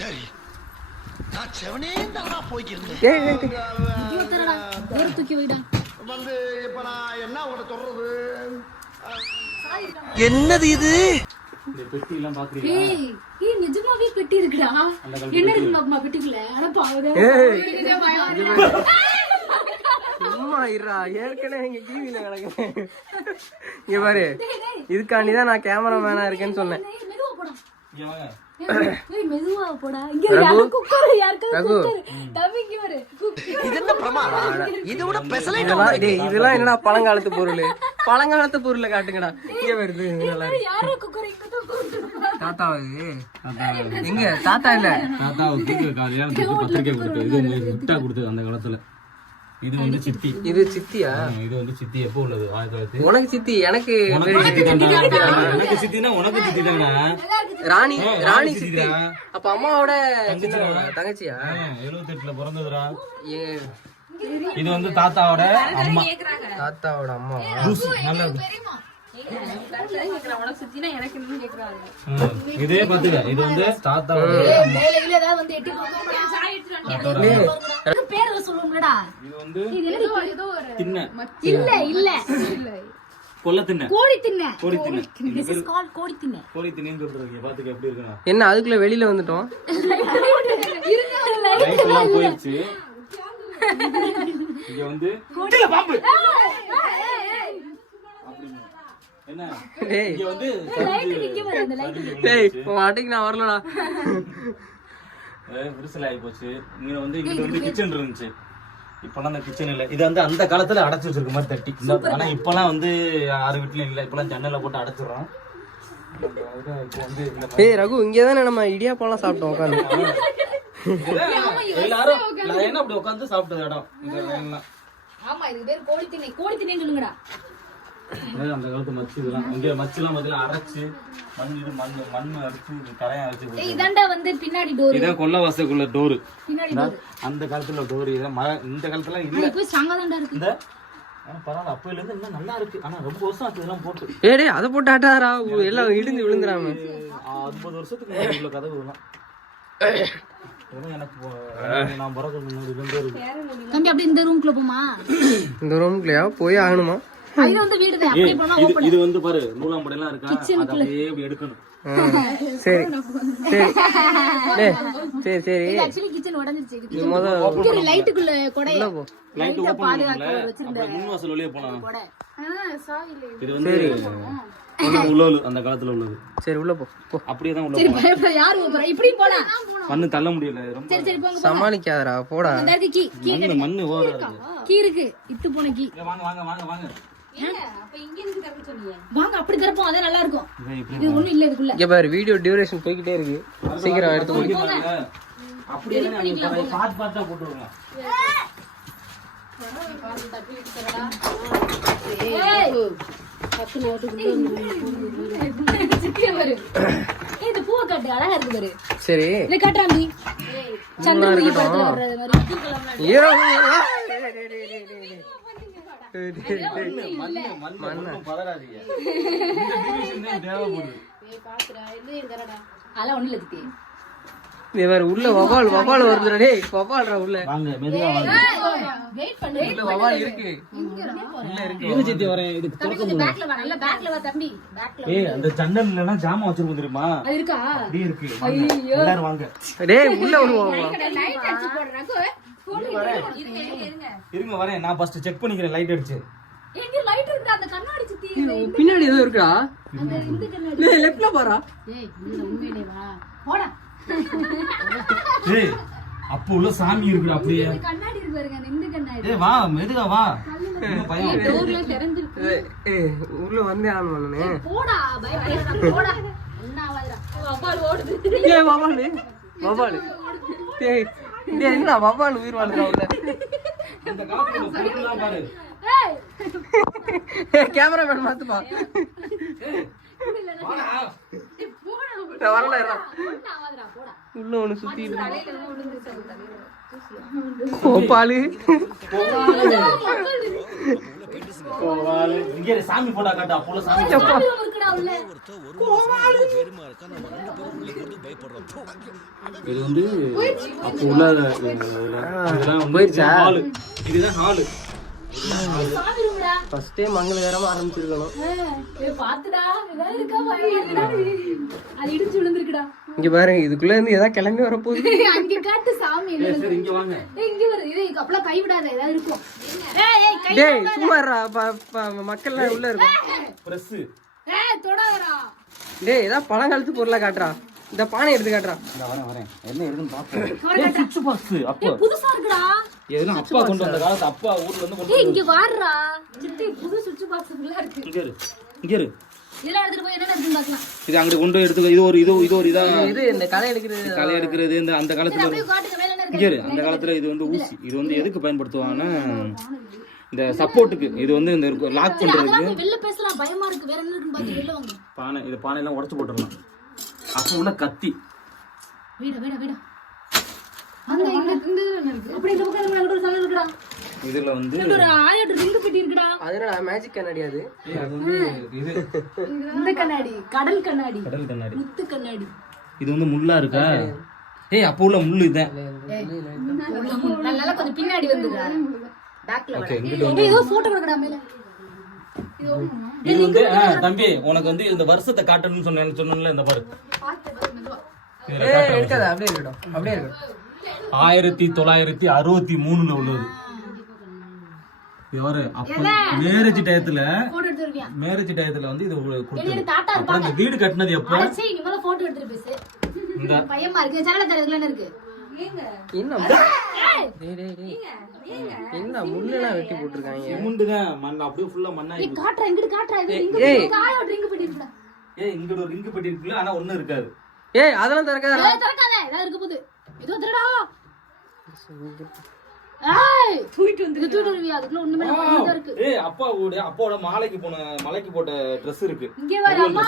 சரி நான் செவனேந்தா போய்க்கிறேன். வந்து இப்ப நான் என்ன உங்களை சொல்றது? என்னது இது? இந்த பெட்டி எல்லாம் பாக்குறீங்க? ஏய் நிஜமாவே பெட்டி இருக்குடா. என்ன இருக்கு மாமா பெட்டிக்குள்ள? அட பாவடா. சும்மா இருடா, ஏற்கனவே எங்க டிவில கிடக்குறேன். இங்க பாரு, இதுக்காண்டிதான் நான் கேமராமேனா இருக்கேன்னு சொன்னேன். மெதுவா போடா. இங்க வாங்க. ஏய் மெதுவா போடா. இங்க யாரோ குக்கர் யாருக்கு குக்கர். தம்பிக்கு வர குக்கர். இது என்ன பிரமாதம்? இது விட பெசலைட் டேய் இதெல்லாம் என்னடா பழங்காலத்து பொருள்? பழங்காலத்து பொருளை காட்டுங்கடா. இங்க வருது நல்லா இருக்கு. யாரோ குக்கர் இங்க தூக்கு. தாத்தாவுக்கு எங்க தாத்தா இல்ல, தாத்தாவுக்கு கல்யாணத்துக்கு பத்திரிக்கை கொடுத்தது. இது முட்டா கொடுத்தது அந்த காலத்துல. இது வந்து சித்தி. இது சித்தியா? இது வந்து சித்தி. எப்போ உள்ளது? 1900. உனக்கு சித்தி, எனக்கு எனக்கு சித்தினா உனக்கு சித்தி தானே. ராணி ராணி சித்தி. அப்ப அம்மாவோட தங்கச்சியா? 78ல பிறந்ததுடா. ஏ, இது வந்து தாத்தாவோட அம்மா. தாத்தாவோட அம்மா. நல்ல இதே பாத்துக்க. இது வந்து தாத்தாவோட மேல இல்ல ஏதாவது வந்து எட்டி பேர் சொல்லுங்கடா. இது வந்து ஏதோ ஒரு திண்ணை. இல்ல இல்ல கொல்ல திண்ணை. கோழி திண்ணை. கோழி திண்ணை. This is called கோழி திண்ணை. கோழி திண்ணைன்னு சொல்றீங்க. பாத்துக்க எப்படி இருக்குன்னா. என்ன அதுக்குள்ள வெளியில வந்துட்டோம்? லைட் எல்லாம் போயிடுச்சு. இங்க வந்து பாம்பு. என்ன இங்க வந்து டேய் உன் வாட்டிக்கு நான் வரலடா. விரிசல் ஆகி போச்சு. இங்க வந்து கிச்சன் இருந்துச்சு. இப்பெல்லாம் அந்த கிச்சன் இல்ல. இது வந்து அந்த காலத்துல அடைச்சு வச்சிருக்க மாதிரி தட்டி. ஆனா இப்பெல்லாம் வந்து யாரு வீட்லயும் இல்ல. இப்பெல்லாம் ஜன்னல போட்டு அடைச்சிடறோம். ஏய் ரகு, இங்கதானே நம்ம இடியாப்பெல்லாம் சாப்பிட்டோம் உட்காந்து. எல்லாரும் என்ன அப்படி உட்காந்து சாப்பிட்டது இடம் இந்த லைன்லாம். ஆமா இது பேர் கோழி திண்ணை. கோழி திண்ணைன்னு சொல்லுங்கடா. அந்த காலத்து மச்சு இதெல்லாம் இங்க மச்சுலாம் பதிலா அரைச்சு மண் அரைச்சு கரையா அரைச்சு. இதாண்டா வந்து பின்னாடி டோர். இதான் கொல்லவாசக்குள்ள டோரு. பின்னாடி டோர். அந்த காலத்துல டோர். இதான் இந்த காலத்துல இல்ல. இப்போ சங்கதாண்டா இருக்கு. இந்த பரவாயில்ல. அப்பையில இருந்து இன்னும் நல்லா இருக்கு. ஆனா ரொம்ப வருஷம் ஆச்சு இதெல்லாம் போட்டு. ஏடே அதை போட்டு ஆட்டாரா, எல்லாம் இடிஞ்சு விழுந்துறாம. 50 வருஷத்துக்கு முன்னாடி உள்ள கதவு இதெல்லாம். எனக்கு நான் பிறகு முன்னாடி இருக்கு. தம்பி அப்படி இந்த ரூம்க்குள்ள போமா? இந்த ரூம்க்குள்ளயா போய் ஆகணுமா? இது வந்து வீடு தான். அப்படியே போனா ஓபன். இது வந்து பாரு நூலாம்படை எல்லாம் இருக்கா. அத அப்படியே இப்படி எடுக்கணும். சரி சரி சரி சரி. இது एक्चुअली கிச்சன் உடைஞ்சிருச்சு. இது முதல்ல லைட்டுக்குள்ள கொடைய. லைட் ஓபன் பண்ணல. அப்ப முன் வாசல் வழியா போலாம். கொடை. சாவில. இது வந்து உள்ளது அந்த காலத்துல உள்ளது. சரி உள்ள போ போ. அப்படியே தான் உள்ள சரி போலாம். பயப்பட யார் போறா? இப்படி போடா. மண்ணு தள்ள முடியல. ரொம்ப சரி சரி போங்க. சமாளிக்காதடா போடா. அந்த இருக்கு கீ மண்ணு ஓவரா இருக்கு. கீ இருக்கு. இத்து போன கீ. வாங்க வாங்க வாங்க வாங்க. அப்ப இங்க இருந்து திறக்க சொன்னீங்க. வாங்க அப்படி திறப்போம். அதே நல்லா இருக்கும். இப்படி இது ஒண்ணும் இல்ல இதுக்குள்ள. இங்க பாரு வீடியோ டியூரேஷன் போயிட்டே இருக்கு. சீக்கிரம் எடுத்து முடிங்க. அப்படியே நீங்க பாத்தா போட்டு விடுங்க. ஏய் பத்து நோட்டுக்குள்ள சித்திய பாரு. ஏய் இந்த பூவை காட்டு அழகா இருக்கு பாரு. சரி இத காட்றாண்டி. சந்திரமுகி படத்துல வர்றது மாதிரி பூக்கெல்லாம். ஐயோ மண்ணு பதறாதீங்க. இந்த டியூரேஷன் தான் தேவைப்படுது. ஏய் பாத்துடா இது இருக்கறடா. அதெல்லாம் ஒண்ணு இல்ல சித்தி. நீ வேற உள்ள வவால் வருதுடா. டேய் வவால்டா உள்ள. வாங்க மெதுவா வாங்க. வெயிட் பண்ணு. உள்ள வவால் இருக்கு. உள்ள இருக்கு. இரு சித்தி வரேன். இதுக்கு திறக்க முடியல. பேக்ல வா. நல்ல பேக்ல வா தம்பி. பேக்ல. ஏய் அந்த ஜன்னல்ல எல்லாம் ஜாமா வச்சிருக்கோம் தெரியுமா? அது இருக்கா? அப்படியே இருக்கு. எல்லாரும் வாங்க. டேய் உள்ள வருவா. லைட் அடிச்சு போடுறாங்க. இருங்க வரேன். நான் ஃபர்ஸ்ட் செக் பண்ணிக்கிறேன் லைட் அடிச்சு. எங்க லைட் இருக்குடா அந்த கண்ணாடி சித்தி. பின்னாடி ஏதோ இருக்குடா. அந்த இந்த கண்ணாடி. டேய் லெஃப்ட்ல பாறா. ஏய் இந்த உண்மையிலே வா. போடா. ஏய் அப்ப உள்ள சாமி இருக்குடா அப்படியே. இந்த கண்ணாடி இருக்கு பாருங்க. அந்த இந்த கண்ணாடி. ஏய் வா மெதுவா வா. இன்னும் பயம். டோர்ல திறந்திருக்கு. ஏய் உள்ள வந்தே ஆன் பண்ணனே. போடா பயப்படாத போடா. என்ன ஆவாதடா. வவால் ஓடுது. ஏய் வவால். டேய் டேய் என்ன வவால் உயிர் வாழ்றா உள்ள. இந்த காலத்துல பொறுக்கலாம் பாரு. ஏய் கேமராமேன் மாத்துப்பா. வாடா. போடா. வரல இருடா. என்ன ஆவாதடா போடா. உள்ள ஒன்னு சுத்திட்டு தலையில விழுந்துச்சு தலையில. கோபாலு. இங்க சாமி போட்டா காட்டு. அப்போ சாமி. பாத்துடா உள்ள. இது வந்து அப்போ உள்ள இதெல்லாம் வந்து ஹால். இதுதான் ஹால். சாமி ரூம்டா. ஃபர்ஸ்டே மங்களகரமா ஆரம்பிச்சிருக்கணும். பாத்துடா ஏதாவது இருக்கா பயமா. அது இடிச்சு விழுந்திருக்குடா. இங்க பாருங்க இதுக்குள்ள இருந்து ஏதாவது கிளம்பி வர போகுது. அங்க காட்டு சாமி என்ன. சரி இங்க வாங்க. இங்க வர இது அப்பள கை விடாத ஏதாவது இருக்கும். ஏய் கை டேய் சும்மா இருடா. மக்கள் எல்லாம் உள்ள இருக்கும். பிரஸ். தொடாதடா. டேய் ஏதாவது பழங்காலத்து பொருளா காட்டுறா. இந்த பானை எடுத்து காட்டுறா. நான் வரேன். என்ன இருக்குன்னு பாப்போம். சுவிட்ச் பாக்ஸ் அப்பா. புதுசா இருக்குடா. இதெல்லாம் அப்பா கொண்டு வந்த காலத்து அப்பா ஊர்ல இருந்து கொண்டு இங்க வாடுறா. சித்தி புது சுவிட்ச் பாக்ஸ் உள்ள இருக்கு. இங்க இரு. இதெல்லாம் எடுத்துட்டு போய் என்ன இருக்குன்னு பார்க்கலாம். இது அங்க கொண்டு எடுத்து இது ஒரு இதா இது இந்த களை எடுக்கிறது இந்த அந்த காலத்துல அப்படியே காட்டுங்க மேல என்ன இருக்கு. இங்க இரு. அந்த காலத்துல இது வந்து ஊசி. இது வந்து எதுக்கு பயன்படுத்துவாங்கன்னா இந்த சப்போர்ட்டுக்கு. இது வந்து இந்த லாக் பண்றதுக்கு. அதெல்லாம் வெளில பேசலாம் பயமா இருக்கு. வேற என்ன இருக்குன்னு பாத்து வெளில வாங்க. பானை இது பானை எல்லாம் உடைச்சு போட்டுறலாம். அப்ப உள்ள கத்தி. வீடா அங்க இங்க இந்த இருக்கு. அப்படி இந்த பக்கம் நம்ம ஒரு சல்லு இருக்குடா. இதுல வந்து ஒரு ஆயட் ரிங் பெட்டி இருக்குடா. அதுனா மேஜிக் கண்ணாடி அது. அது வந்து இது இந்த கண்ணாடி கடல் கண்ணாடி முத்து கண்ணாடி. இது வந்து முள்ளா இருக்கா? ஏய் அப்ப உள்ள முள்ளு இதான். நல்லா கொஞ்சம் பின்னாடி வந்துடா. பேக்ல ஓகே இங்க வந்து ஏதோ போட்டோ எடுக்கடா மேல. இது வந்து தம்பி உனக்கு வந்து இந்த வருஷத்தை காட்டணும்னு சொன்னேன்ல இந்த பாரு. எடுக்காத அப்படியே இருக்கட்டும். அப்படியே இருக்கட்டும். 1963ல உள்ளது. யாரு அப்ப மேரேஜ் டயத்துல போட்டோ எடுத்துறியா? மேரேஜ் டயத்துல வந்து இது கொடுத்தாங்க. தாத்தா அப்புறம் இந்த வீடு கட்டினது எப்ப? அட சீ நீ முதல்ல போட்டோ எடுத்துட்டு பேசு. இந்த பயமா இருக்கு. சரள தரதுல என்ன இருக்கு? என்ன என்ன முள்ளெல்லாம் வெட்டி போட்டுருக்காங்க. சிமெண்ட்தான் மண் அப்படியே ஃபுல்லா மண்ணா நீ காட்றா இங்க காட்றா இது ரிங் காய ரிங் பெட்டி இருக்குடா. ஏய் இங்க ஒரு ரிங் பெட்டி இருக்குல ஆனா ஒண்ணு இருக்காது. ஏய் அதெல்லாம் திறக்காத. திறக்காத ஏதாவது இருக்க போகுது. இதோ திறடா. ஏய் தூக்கிட்டு வந்து தூக்கிடுவியா? அதுக்குள்ள ஒண்ணுமே இல்ல இருக்கு. ஏய் அப்பாவோட மலைக்கு போட்ட Dress இருக்கு. இங்க வர அம்மா.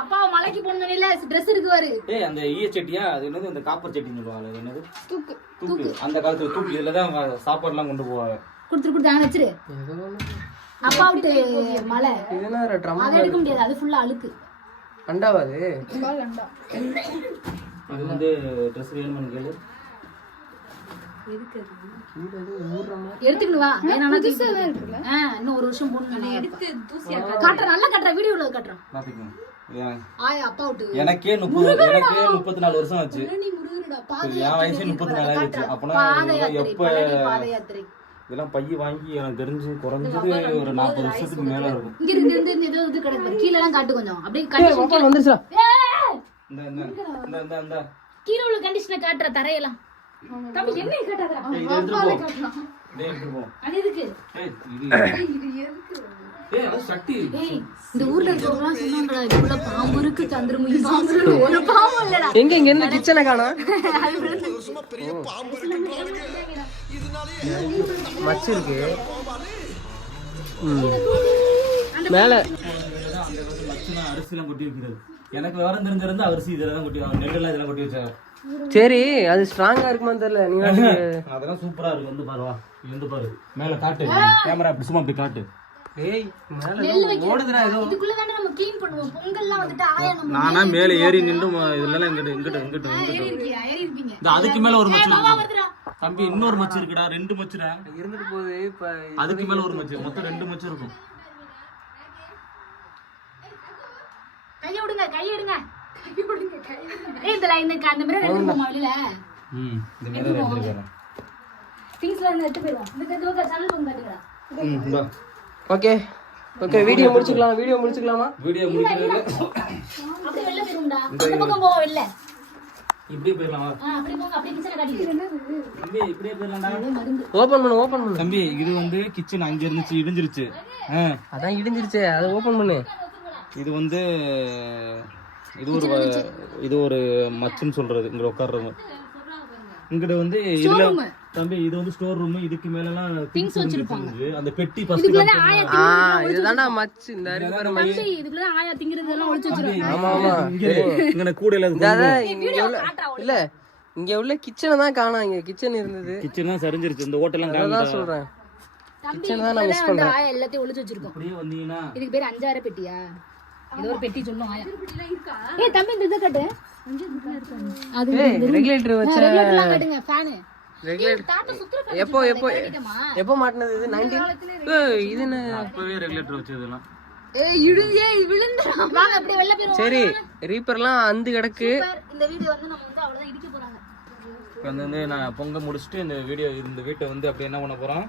அப்பா மலைக்கு போனனேல Dress இருக்கு பாரு. ஏய் அந்த ஈய சட்டியா அது என்னது அந்த காப்பர் சட்டின்னு சொல்லுவாங்க. அது என்னது? தூக்கு. அந்த காலத்துல தூக்கு இதுல தான் சாப்பாடு எல்லாம் கொண்டு போவாங்க. குடுத்து அங்க வச்சிரு. அப்பா விட்டு மலை. இதெல்லாம் ஒரு ட்ரம். அத எடுக்க முடியாது. அது ஃபுல்லா அழுக்கு. அண்டாவாது. அண்டா. அது வந்து Dress வேணும்னு கேளு. எதுக்கு எடுத்துக்கணும் வா. ஏன்னா தூசியா இருக்குல. இன்னும் ஒரு வருஷம் போணும்னு எடுத்து தூசியா காட்ற நல்லா காட்ற வீடியோல காட்றோம். பாத்துக்கங்க. ஆயா அப்பா விட்டு எனக்கே 34 வருஷம் ஆச்சு. நீ முருகனடா பாதை. என் வயசு 34 ஆயிடுச்சு. அப்பனா எப்ப இதெல்லாம் பைய வாங்கி எனக்கு தெரிஞ்சு குறைஞ்சது ஒரு 40 வருஷத்துக்கு மேல இருக்கும். இங்க இருந்து ஏதோ இது கிடக்கு. கீழ எல்லாம் காட்டு கொஞ்சம். அப்படியே கண்டிஷன் வந்துருச்சா? இந்த கீழ உள்ள கண்டிஷனை காட்ற தரையெல்லாம். தம்பி என்ன காட்டாதடா. டேய் எடுத்து போ. அது எதுக்கு? ஏய் இது எதுக்கு? ஏய் அது சட்டி. ஏய் இந்த ஊர்ல இருக்கவங்க சொன்னாங்கடா இதுக்குள்ள பாம்பு இருக்கு சந்திரமுகி பாம்பு இருக்கு. ஒரு பாம்பு இல்லடா. எங்க என்ன கிச்சனை காணோம். மச்சு இருக்கு. மேல அரிசி எல்லாம் கொட்டி வைக்கிறது. எனக்கு விவரம் தெரிஞ்சிருந்தா அரிசி இதெல்லாம் கொட்டி நெல்லெல்லாம் இதெல்லாம் கொட்டி வச்சாங்க. சரி அது ஸ்ட்ராங்கா இருக்குமான்னு தெரியல. நீங்க அதெல்லாம் சூப்பரா இருக்கு. வந்து பாருவா இருந்து பாரு மேல காட்டு. கேமரா அப்படி சும்மா அப்படி காட்டு. ஏய் மேல ஓடுதுடா ஏதோ. இதுக்குள்ள தான நம்ம க்ளீன் பண்ணுவோம். பொங்கல்லாம் வந்துட்டு ஆயா நம்ம நானா மேல ஏறி நின்னு இதெல்லாம் இங்கிட்டு ஏறி இருப்பீங்க. இந்த அதுக்கு மேல ஒரு மச்சு இருக்கு. தம்பி இன்னொரு மச்சு இருக்குடா. 2 மச்சுடா இருந்துட்டு போகுது. இப்ப அதுக்கு மேல ஒரு மச்சு. மொத்தம் 2 மச்சு இருக்கும். கைய விடுங்க. ஏய் இந்த லைனுக்கு அந்த மாதிரி எடுத்து போமா வெளியில. இந்த மேல எடுத்துக்கறேன். திங்ஸ்ல இருந்து எடுத்து போய்வா. இந்த தோக சேனல் பண்ணி காட்டுடா. பா. Okay video முடிச்சுக்கலாமா? வீடியோ முடிக்கிறது அப்படியே வெளில போயிரும்டா. அந்த பக்கம் போ வெளில. இப்படியே போயிரலாம். அப்படியே போங்க. அப்படியே கிச்சனை காட்டிடு. தம்பி இப்படியே போயிரலாம்டா. ஓபன் பண்ணு. தம்பி இது வந்து கிச்சன் அங்க இருந்துச்சு இடிஞ்சிருச்சு. அதான் இடிஞ்சிருச்சே. அதை ஓபன் பண்ணு. இது வந்து இது ஒரு மச்சுன்னு சொல்றது. இங்க உட்கார்றது. இங்கிட்ட வந்து இதுல தம்பி இது வந்து ஸ்டோர் ரூம். இதுக்கு மேல எல்லாம் திங்ஸ் வச்சிருப்பாங்க. அந்த பெட்டி ஃபர்ஸ்ட் இதுதான்டா மச்சு. இந்த அரிசி மச்சு இதுக்குள்ள ஆயா திங்கிறது எல்லாம் ஒளிச்சு வச்சிருக்காங்க. ஆமா இங்க கூடையில இல்ல இங்க உள்ள கிச்சனை தான் காணோம். இங்க கிச்சன் இருந்தது. கிச்சன் தான் சரிஞ்சிருச்சு. இந்த ஹோட்டல்லாம் காணோம் சொல்றேன். கிச்சன் தான் நான் மிஸ் பண்றேன். ஆயா எல்லாத்தையும் ஒளிச்சு வச்சிருக்கோம். அப்படியே வந்தீங்கன்னா இதுக்கு பேர் 5 பெட்டியா? ஏதோ ஒரு பெட்டி சொல்லும் ஆயா. ஏய் தம்பி இந்த இதை கட்டு. அது ரெகுலேட்டர் வச்ச ரெகுலேட்டர்லாம் கட்டுங்க ஃபேன். ரெகுலேட்டர் தாத்தா சுத்துற fan எப்போ கட்டிட்டமா? எப்போ மாட்டினது இது 19 இது என்ன அப்பவே ரெகுலேட்டர் வச்சதெல்லாம். ஏய் இடுதே விழுந்துறா. வாங்க அப்படியே வெளிய போறோம். சரி ரீப்பர்லாம் அந்து கிடக்கு. இந்த வீடியோ வந்து நம்ம வந்து அவ்வளவுதான் இடிக்க போறாங்க. இப்போ வந்து நான் பொங்க முடிச்சுட்டு இந்த வீட்டை வந்து அப்படி என்ன பண்ண போறோம்